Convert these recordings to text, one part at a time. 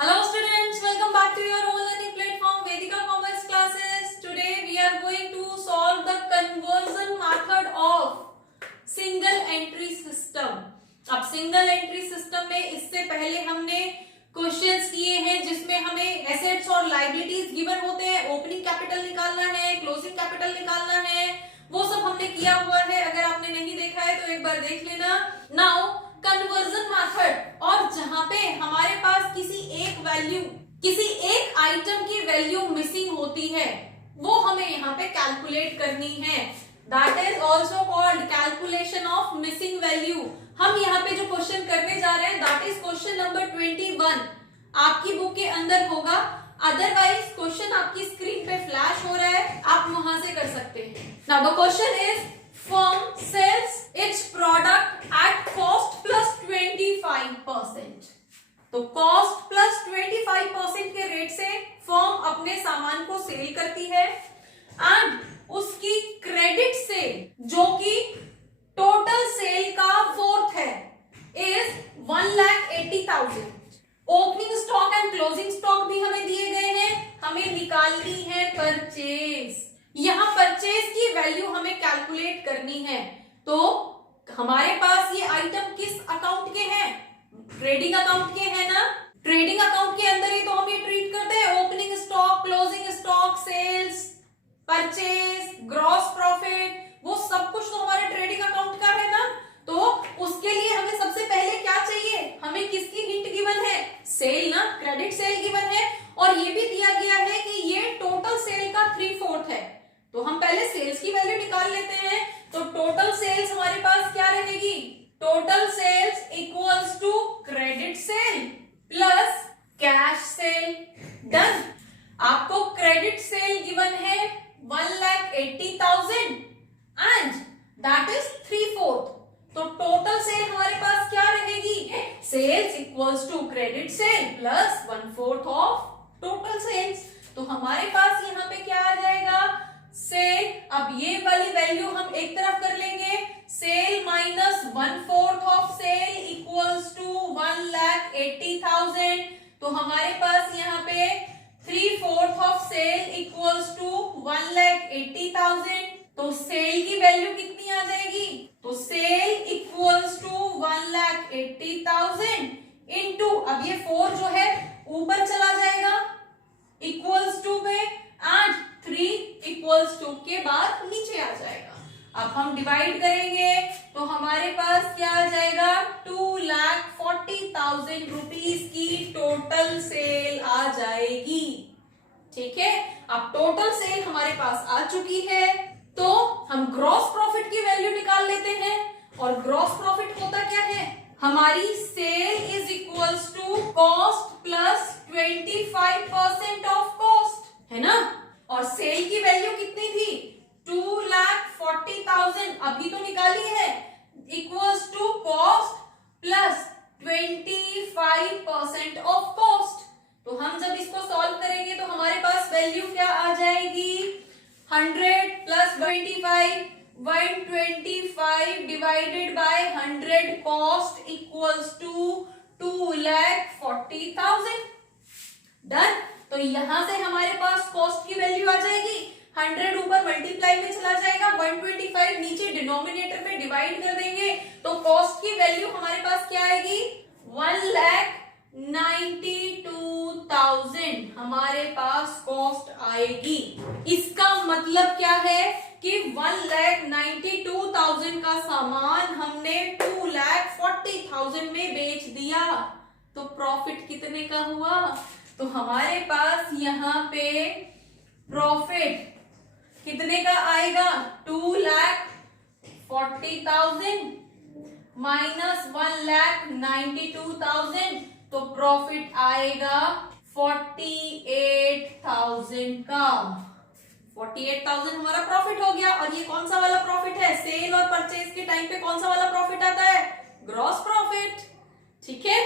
Hello students, welcome back to your own learning platform Vedika Commerce classes. Today we are going to solve the conversion method of single entry system. अब single entry system में इससे पहले हमने questions किए हैं जिसमें हमें assets और लायबिलिटीज गिवन होते हैं, ओपनिंग कैपिटल निकालना है, क्लोजिंग कैपिटल निकालना है, वो सब हमने किया हुआ है। अगर आपने नहीं देखा है तो एक बार देख लेना। नाउ कन्वर्जन मेथड, और जहां पे हमारे पास किसी एक आइटम की वैल्यू मिसिंग होती है वो हमें यहाँ पे कैलकुलेट करनी है। That is also called calculation of missing value. हम यहाँ पे जो क्वेश्चन करने जा रहे हैं दैट इज क्वेश्चन नंबर 21, आपकी बुक के अंदर होगा। अदरवाइज क्वेश्चन आपकी स्क्रीन पे फ्लैश हो रहा है, आप वहां से कर सकते हैं। Now the question is firm sells its product at cost plus 25%। तो कॉस्ट प्लस 25% के रेट से फर्म अपने सामान को सेल करती है एंड उसकी क्रेडिट सेल, जो कि टोटल सेल का फोर्थ है, is 1,80,000। Opening stock and closing stock भी हमें दिए गए हैं, हमें निकालनी है परचेज। यहां परचेज की वैल्यू हमें कैलकुलेट करनी है। तो हमारे पास ये आइटम किस अकाउंट के हैं? ट्रेडिंग अकाउंट के हैं ना। ट्रेडिंग अकाउंट के अंदर ही तो हम ये ट्रीट करते हैं, opening stock, closing stock, sales, purchase, gross profit, वो सब कुछ तो हमारे ट्रेडिंग अकाउंट का है ना। तो उसके लिए हमें सबसे पहले क्या चाहिए? हमें किसकी हिंट गिवन है? सेल ना, क्रेडिट सेल गिवन है, और ये भी दिया गया है कि ये टोटल सेल का 3/4 है। तो हम पहले सेल्स की वैल्यू निकाल लेते हैं। तो टोटल सेल्स हमारे पास क्या रहेगी? Total sales equals to credit sale plus cash sale. Done. आपको क्रेडिट सेल गिवन है 1,80,000 एंड दैट इज 3/4। तो टोटल सेल हमारे पास क्या रहेगी? Sales equals to credit sale plus 1/4 of total sales. तो हमारे पास यहाँ पे क्या आ जाएगा? सेल। अब ये वाली वैल्यू हम एक तरफ कर लेंगे, sale minus 1/4 of sale equals to 1,80,000। तो हमारे पास यहाँ पे 3/4 ऑफ सेल इक्वल्स टू 1,80,000। तो सेल की वैल्यू कितनी आ जाएगी? तो सेल इक्वल्स टू 1,80,000 इनटू, अब ये 4 जो है ऊपर चला जाएगा इक्वल्स टू में, एंड 3 इक्वल्स टू के बाद नीचे आ जाएगा। अब हम डिवाइड करेंगे तो हमारे पास क्या आ जाएगा? 2,40,000 रुपीज की टोटल सेल आ जाएगी। ठीक है, अब टोटल सेल हमारे पास आ चुकी है, तो हम ग्रॉस प्रॉफिट की वैल्यू निकाल लेते हैं। और ग्रॉस प्रॉफिट होता क्या है? हमारी sale is equals to cost plus 25% of cost, है ना। और सेल की वैल्यू कितनी थी? 2,40,000 अभी तो निकाली है, equals to cost plus 25% of cost. तो हम जब इसको सॉल्व करेंगे तो हमारे पास वैल्यू क्या आ जाएगी? 100 plus 25, 125 divided by 100 cost equals to 2,40,000। Done. तो यहां से हमारे पास कॉस्ट की वैल्यू आ जाएगी, 100 ऊपर मल्टीप्लाई में चला जाएगा, 125 नीचे डिनोमिनेटर में डिवाइड कर देंगे, तो कॉस्ट की वैल्यू हमारे पास क्या आएगी? 1,92,000 हमारे पास कॉस्ट आएगी। इसका मतलब क्या है कि 1,92,000 का सामान हमने 2,40,000 में बेच दिया। तो प्रॉफिट कितने का हुआ? तो हमारे पास यहाँ पे प्रॉफिट कितने का आएगा? 2,40,000 माइनस 1,92,000, तो प्रॉफिट आएगा 48,000 का। 48,000 हमारा प्रॉफिट हो गया। और ये कौन सा वाला प्रॉफिट है? सेल और परचेज के टाइम पे कौन सा वाला प्रॉफिट आता है? Gross profit. ठीक है,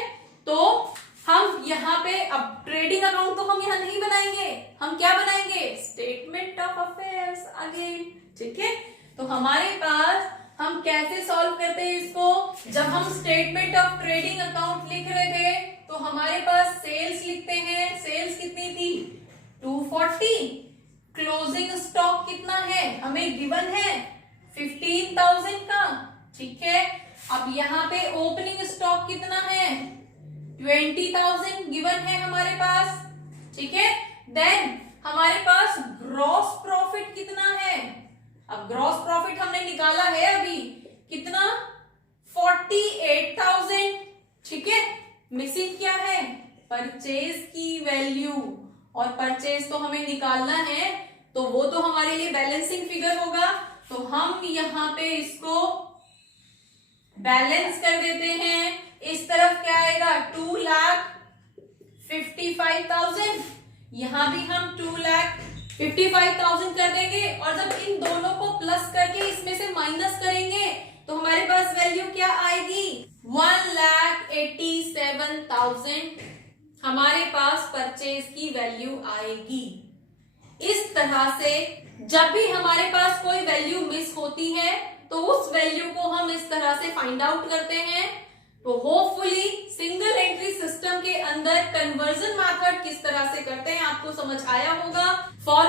तो हम यहाँ पे अब ट्रेडिंग अकाउंट तो हम यहाँ नहीं बनाएंगे, हम क्या बनाएंगे? Statement of affairs again. ठीक है, तो हमारे पास हम कैसे सॉल्व करते हैं इसको? जब हम स्टेटमेंट ऑफ ट्रेडिंग अकाउंट लिख रहे थे तो तो हमारे पास सेल्स लिखते हैं, सेल्स कितनी थी 240, क्लोजिंग स्टॉक कितना है हमें गिवन है 15,000 का, ठीक है। अब यहाँ पे ओपनिंग स्टॉक कितना है 20,000 गिवन है हमारे पास, ठीक है। देन हमारे पास ग्रॉस प्रॉफिट कितना है, अब ग्रॉस प्रॉफिट हमने निकाला है अभी कितना 48,000, ठीक है। मिसिंग क्या है परचेज की वैल्यू, और परचेज तो हमें निकालना है तो वो तो हमारे लिए बैलेंसिंग फिगर होगा, तो हम यहाँ पे इसको बैलेंस कर देते हैं। इस तरफ क्या आएगा 2,55,000, यहां भी हम 2,55,000 कर देंगे, और जब इन दोनों को प्लस करके इसमें से माइनस करेंगे तो हमारे पास वैल्यू क्या आएगी 1,87,000 हमारे पास परचेज की वैल्यू आएगी। इस तरह से जब भी हमारे पास कोई वैल्यू मिस होती है तो उस वैल्यू को हम इस तरह से फाइंड आउट करते हैं। तो होपफुली सिंगल एंट्री सिस्टम के अंदर कन्वर्जन मेथड किस तरह से करते हैं आपको समझ आया होगा। फॉर